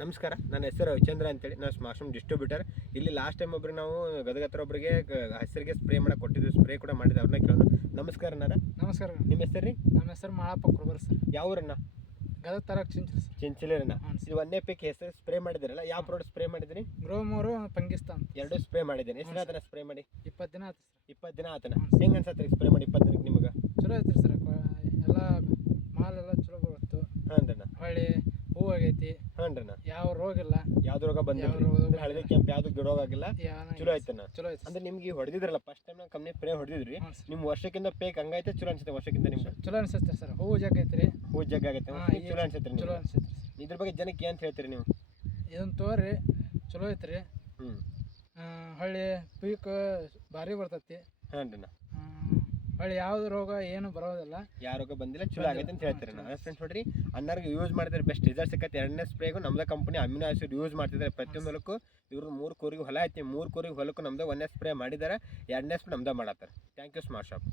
ನಮಸ್ಕಾರ. ನನ್ನ ಹೆಸರು ರವಿಚಂದ್ರ ಅಂತೇಳಿ. ನಾನು ಸ್ಮಾಶ್ರೂಮ್ ಡಿಸ್ಟ್ರಿಬ್ಯೂಟರ್. ಇಲ್ಲಿ ಲಾಸ್ಟ್ ಟೈಮ್ ಒಬ್ರಿಗೆ ನಾವು ಗದಗ ಹತ್ರ ಒಬ್ಬರಿಗೆ ಹೆಸರಿಗೆ ಸ್ಪ್ರೇ ಮಾಡಕ್ಕೆ ಕೊಟ್ಟಿದ್ವಿ. ಸ್ಪ್ರೇ ಕೂಡ ಮಾಡಿದ್ವಿ. ಅವ್ರನ್ನ ಕೇಳೋದು ನಮಸ್ಕಾರ ನಾರ ನಮಸ್ಕಾರ ನಿಮ್ಮ ಹೆಸರು ರೀ? ನಮ್ಮ ಹೆಸರು ಮಾಳಪ್ಪ ಕುರುಬರ್ ಸರ್. ಯಾವ ಊರನ್ನ ಗದಗ ತರ ಚಿಂಚಲಿ ಚಿಂಚಲೇರಿನ ಚಿಂಚಿಲೇರನ್ನ ಇದು ಒಂದೇ ಪಿಕ್ ಹೆಸರು ಸ್ಪ್ರೇ ಮಾಡಿದಿರಲ್ಲ ಯಾವ ಪ್ರಾಡಕ್ಟ್ ಸ್ಪ್ರೇ ಮಾಡಿದ್ರಿ? ಗ್ರೋ ಮೂರು ಪಂಗಿಸ್ತಾನ್ ಎರಡು ಸ್ಪ್ರೇ ಮಾಡಿದ್ದೀನಿ ಎಷ್ಟು ಸ್ಪ್ರೇ ಮಾಡಿ? ಇಪ್ಪತ್ತು ದಿನ ಆಯ್ತು ಸರ್. ಇಪ್ಪತ್ತು ದಿನ ಆತನ? ಹೆಂಗೆ ಅನ್ಸತ್ತೆ ಸ್ಪ್ರೇ ಮಾಡಿ? ಇಪ್ಪತ್ತು ದಿನಕ್ಕೆ ನಿಮಗೆ ಚಲೋ ಐತ್ರಿ ಸರ್ ಎಲ್ಲ ಮಾಲ್ ಎಲ್ಲ ಚಲೋ ಬರುತ್ತು ಹಾಂ ರೀ ಹೊಳ್ಳಿ ಹೂ ರೀ ಯಾವ ರೋಗ ಇಲ್ಲ. ಯಾವ್ದು ರೋಗ ಬಂದಿಲ್ಲ ಯಾವ ರೋಗ ಅಂದ್ರೆ ಹಳದಿ ಕೆಂಪು ಯಾವ್ದು ಗಿಡೋಗ ಆಗಿಲ್ಲ? ಚಲೋ ಆಯ್ತನ? ಚಲೋ ಐತಿ ಅಂದ್ರೆ ನಿಮ್ಗೆ ಹೊಡೆದಿದ್ರಲ್ಲ ಫಸ್ಟ್ ಟೈಮ್ ನಾವು ಕಂಪ್ನಿ ಸ್ಪ್ರೇ ಹೊಡೆದಿದ್ರಿ. ನಿಮ್ ನಿಮ್ಮ ವರ್ಷಕ್ಕಿಂತ ಪೇಕ್ ಹಂಗೈತೆ ಚಲೋ ಅನ್ಸುತ್ತೆ ವರ್ಷಕ್ಕಿಂತ ನಿಮ್ಗೆ? ಚಲೋ ಅನ್ಸುತ್ತೆ ಸರ್. ಹೂ ಜಾಗ ಐತ್ರಿ. ಹೂ ಜಗ್ ಆಗೈತೆ ಚಲೋ ಅನ್ಸುತ್ತೆ ಚಲೋ ಅನ್ಸುತ್ತೆ ಇದ್ರ ಬಗ್ಗೆ ಜನಕ್ಕೆ ಏನ್ ಹೇಳ್ತೀರಿ ನೀವು? ಇದನ್ನ ತೋರಿ ಚಲೋ ಐತ್ರಿ. ಹ್ಮ್. ಹಳ್ಳಿ ಪೀಕ್ ಭಾರಿ ಬರ್ತೈತಿ. ಹಾಂ ರೀ ಆ, ಹೊಳ್ಳಿ ಯಾವ್ದು ರೋಗ ಏನು ಬರೋದಿಲ್ಲ. ಯಾರೋಗ ಬಂದಿಲ್ಲ ಚಲೋ. ಆಗೈತೆ ಅಂತ ಹೇಳ್ತಾರೆ ನಾನು ಫ್ರೆಂಡ್ಸ್ ನೋಡ್ರಿ. ಅನ್ನಾರ್ಗೆ ಯೂಸ್ ಮಾಡಿದ್ರೆ ಬೆಸ್ಟ್ ರಿಸಲ್ಟ್ ಸಿಕ್ಕತ್ತೆ. ಎರಡನೇ ಸ್ಪ್ರೇಗೂ ನಮ್ದು ಕಂಪನಿ ಅಮಿನೋ ಆಸಿಡ್ ಯೂಸ್ ಮಾಡ್ತಿದ್ದಾರೆ. ಹೊಲಕ್ಕೂ ಇವ್ರು ಮೂರು ಕೋರಿಗೆ ಹೊಲ ಐತಿ. ಮೂರು ಕೋರಿಗೆ ಹೊಲಕ್ಕೂ ನಮ್ದು ಒಂದೇ ಸ್ಪ್ರೇ ಮಾಡಿದ್ದಾರೆ. ಎರಡನೇ ಸ್ಪ್ರೇ ನಮ್ದೇ ಮಾಡತ್ತಾರೆ. Thank you smart shop